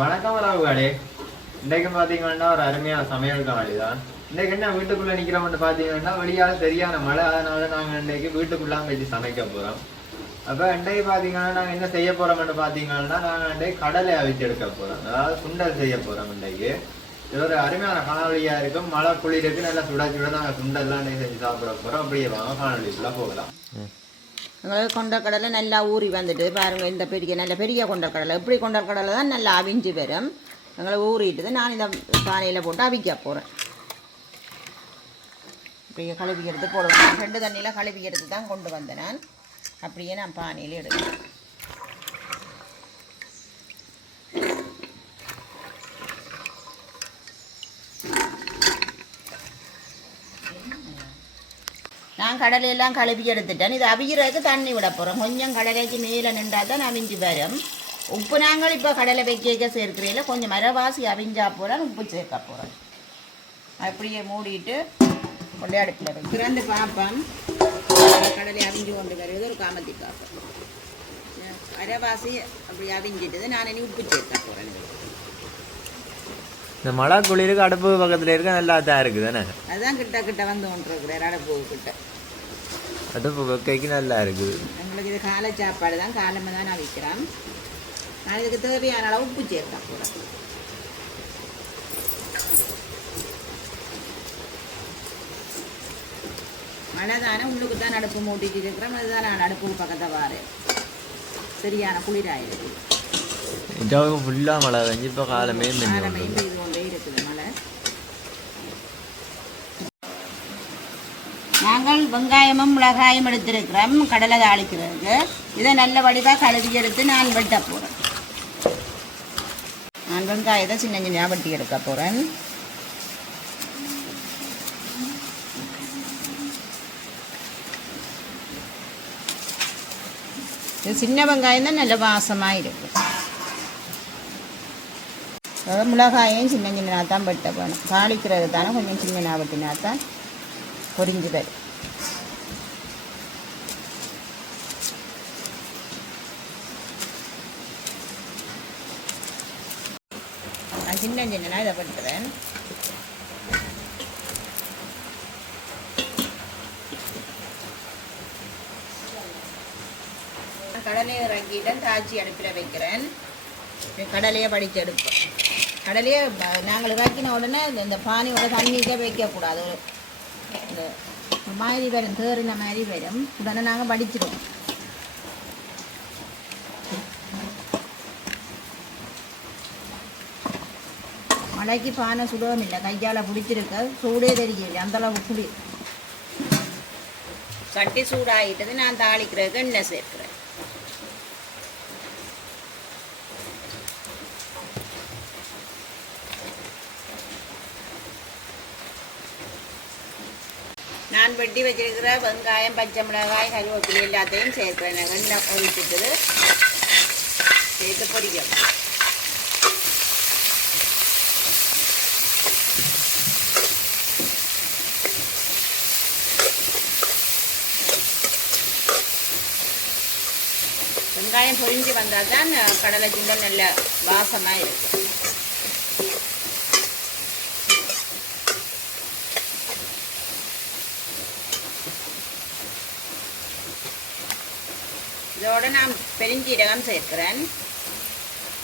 வணக்கம் ராவுகாடே. இன்றைக்கு பார்த்தீங்கன்னா ஒரு அருமையான சமையல் காவலி தான். இன்றைக்கு என்ன வீட்டுக்குள்ளே நிற்கிறோம்னு பார்த்தீங்கன்னா வெளியால் சரியான மழை, அதனால நாங்கள் இன்றைக்கு வீட்டுக்குள்ளாம் வச்சு சமைக்க போகிறோம். அப்போ இன்றைக்கு பார்த்தீங்கன்னா நாங்கள் என்ன செய்ய போகிறோம்னு பார்த்தீங்கன்னா நாங்கள் இன்றைக்கு கடலை அவிச்சு எடுக்க போகிறோம், அதாவது சுண்டல் செய்ய போகிறோம். இன்றைக்கு இது ஒரு அருமையான காணொலியாக இருக்கும். மழை குளிருக்கு நல்லா சுட சுட நாங்கள் சுண்டல்லாம் இன்றைக்கு செஞ்சு சாப்பிட போகிறோம். அப்படியே வாங்க காணொலிக்குள்ளே போகலாம். கொண்டக்கடலை நல்லா ஊறி வந்துட்டு பாருங்கள். இந்த நல்ல பெரிய கொண்டக்கடலை, இப்படி கொண்டக்கடலை தான் நல்லா அவிஞ்சு வரும். எங்களை ஊறிட்டுது. நான் இந்த பானையில் போட்டு அவிக்க போகிறேன். இப்படியே கழுவி எடுத்து போடுவேன். 2 தண்ணியில் கழுவி எடுத்து தான் கொண்டு வந்தேன் நான். அப்படியே நான் பானையில் எடுக்கிறேன். நான் கடலையெல்லாம் கழுவி எடுத்துட்டேன். இது அவிகிறதுக்கு தண்ணி விட போகிறோம். கொஞ்சம் கடலைக்கு மேலே நின்றால் தான் அவிஞ்சு வரும். உப்பு நாங்கள் இப்போ கடலை வைக்க சேர்க்கிறீங்கள கொஞ்சம் மரவாசி அவிஞ்சா போகிறேன், உப்பு சேர்க்க போகிறேன். அப்படியே மூடிட்டு கொண்டே அடுப்பில் திறந்து பார்ப்போம். கடலை அவிஞ்சு கொண்டு வருவது ஒரு காமத்தி பார்ப்பேன். மரவாசி அப்படி அவிஞ்சிட்டது. நான் இனி உப்பு சேர்க்க போகிறேன். இந்த மழை குளிருக்கு அடுப்பு பக்கத்தில் இருக்க நல்லா தான் இருக்குது தானே. அதுதான் கிட்ட கிட்ட வந்து கொண்டிருக்கிறார். அடுப்பு கிட்ட அடுப்பு வைக்கைக்கு நல்லா இருக்குது. எங்களுக்கு இது காலை சாப்பாடு தான். காலமாக தான் நான் வைக்கிறேன். நான் இதுக்கு தேவையான அளவு உப்பு சேர்க்க போகிறேன். மழை தானே உள்ளுக்கு தான் அடுப்பு மூட்டிட்டு இருக்கிறேன். அதுதான் நான் அடுப்பு பக்கத்தை வாரேன். சரியான குளிராயிருக்கு. ஃபுல்லாக மழை பெஞ்சு இப்போ காலமே பெய்து கொண்டே இருக்குது மழை. நாங்கள் வெங்காயமும் மிளகாயும் எடுத்திருக்கிறோம் கடலை தாளிக்கிறதுக்கு. இதை நல்ல வடிவாக கழுவி எடுத்து நான் வெட்ட போகிறேன். நான் வெங்காயத்தை சின்ன சின்ன வெட்டி எடுக்க போகிறேன். இது சின்ன வெங்காயம் தான் நல்ல வாசமாக இருக்குது. அதாவது மிளகாயும் சின்ன சின்ன தான் வெட்ட வேணும். தாளிக்கிறது தானே கொஞ்சம் சின்ன வெட்டினா தான் பொரிஞ்சு வரும். நான் சின்ன சின்னனா இதை வெட்டுறேன். கடலையை இறக்கிட்டேன். தாச்சி அடுப்பில் வைக்கிறேன். கடலையை படித்து எடுப்பேன். கடலையே நாங்கள் இறக்கின உடனே இந்த பானியோட தண்ணிக்கே வைக்கக்கூடாது. இந்த மாதிரி வரும், தேறின மாதிரி வரும். உடனே நாங்கள் வடிச்சிடுவோம். மழைக்கு பானை சுடவும் இல்லை, கையால் பிடிச்சிருக்க சூடே தெரியல, அந்தளவு குடி. சட்டி சூடாகிட்டது. நான் தாளிக்கிறதுக்கு எண்ணெய் சேர்க்கிறேன். நான் வெட்டி வச்சிருக்கிற வெங்காயம், பச்சை மிளகாய், கருவேப்பிலை எல்லாத்தையும் சேர்க்கிறேன். எண்ணெய் பொரிச்சிட்டு சேர்த்து பொரிக்கும். வெங்காயம் பொரிஞ்சு வந்தால் தான் கடலை சுண்டல் நல்ல வாசமாக இருக்கும். இதோடு நான் பெருஞ்சீரகம் சேர்க்கிறேன்.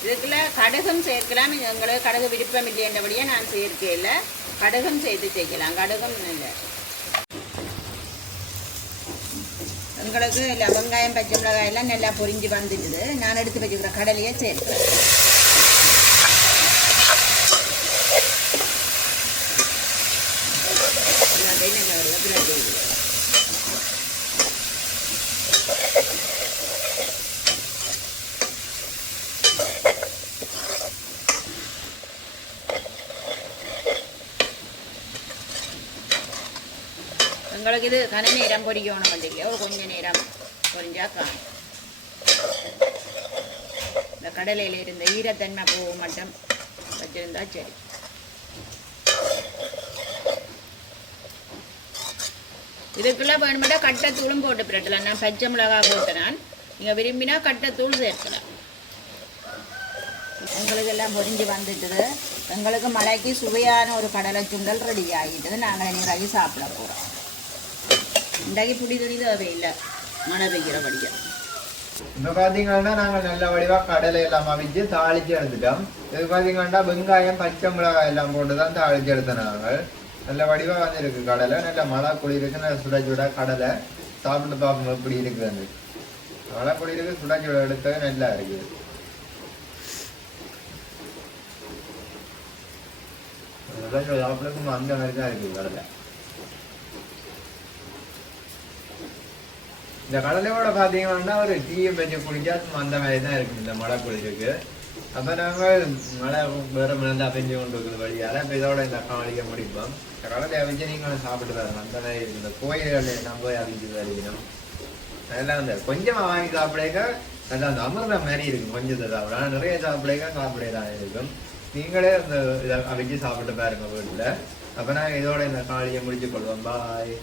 இதுக்குள்ள கடுகும் சேர்க்கலாம். எங்களுக்கு கடுகு விருப்பம் இல்லைன்றபடியே நான் சேர்க்கையில் கடுகும் சேர்த்து செய்யலாம். கடுகும் இல்லை எங்களுக்கு இல்லை. வெங்காயம், பச்சை மிளகாய் எல்லாம் நல்லா பொரிஞ்சு வந்துடுது. நான் எடுத்து வச்சுக்கிற கடலையை சேர்க்கிறேன். உங்களுக்கு இது கன நேரம் பொரிக்கணும் இல்லையா, ஒரு கொஞ்சம் நேரம் பொரிஞ்சா காணும். இந்த கடலையில் இருந்த ஈரத்தன்மை பூ மட்டும் வச்சிருந்தா சரி. இதுக்குள்ள வேணுமெண்டா கட்டத்தூளும் போட்டு பிரட்டலாம். நான் பச்சை மிளகாய் போட்டேன். நீங்கள் விரும்பினா கட்டத்தூள் சேர்க்கலாம். எங்களுக்கு எல்லாம் பொரிஞ்சு வந்துட்டுது. எங்களுக்கு மழைக்கு சுவையான ஒரு கடலை சுண்டல் ரெடி ஆகிட்டுது. நாங்கள் இன்றைக்கி சாப்பிட போகிறோம். இன்றைக்கு புடி துணி தேவையில்லை, மழை பெய்கிறபடியா. இப்போ பார்த்தீங்கன்னா நாங்கள் நல்ல வடிவாக கடலை எல்லாம் அவிச்சு தாளிச்சு எடுத்துட்டோம். இது பார்த்தீங்கன்னா வெங்காயம் பச்சை மிளகாய் எல்லாம் போட்டு தான் தாளிச்சு எடுத்தோம். நாங்கள் நல்ல வடிவாக வந்துருக்கு கடலை. நல்ல மழை குளிருக்கு. நல்ல சுட சுட கடலை சாப்பிட்டு பார்ப்போம் எப்படி இருக்குது. வந்து மழை குளிருக்கு சுட சுட எடுத்தது நல்லா இருக்குது. சாப்பிடுறதுக்கு அந்த மாதிரி தான் இருக்குது கடலை. இந்த கடலையோட பார்த்தீங்கன்னா ஒரு டீயை வச்சு குடிச்சா அந்த மாதிரி தான் இருக்கும் இந்த மழை குளிருக்கு. அப்போ நாங்கள் மழை வேறு மிளந்தா பெஞ்சு கொண்டு இருக்குது வழியால். இப்போ இதோட இந்த காலிக்க முடிப்போம். இந்த கடலை அவிச்சு நீங்களும் சாப்பிட்டு வரணும். அந்த மாதிரி இருக்குது. இந்த கோயில்களில் நம்ம அவிச்சு வருகிறோம். அதெல்லாம் அந்த கொஞ்சமாக வாங்கி சாப்பிடக்க நல்லா அந்த அமிர்தம் மாதிரி இருக்கும். கொஞ்சத்தை சாப்பிட. ஆனால் நிறைய சாப்பிடே தான் இருக்கும். நீங்களே அந்த இதை அவிச்சு சாப்பிட்டு பாருங்க வீட்டில். அப்போ நாங்கள் இதோட இந்த காலியை முடிச்சு கொள்வோம். பாய்.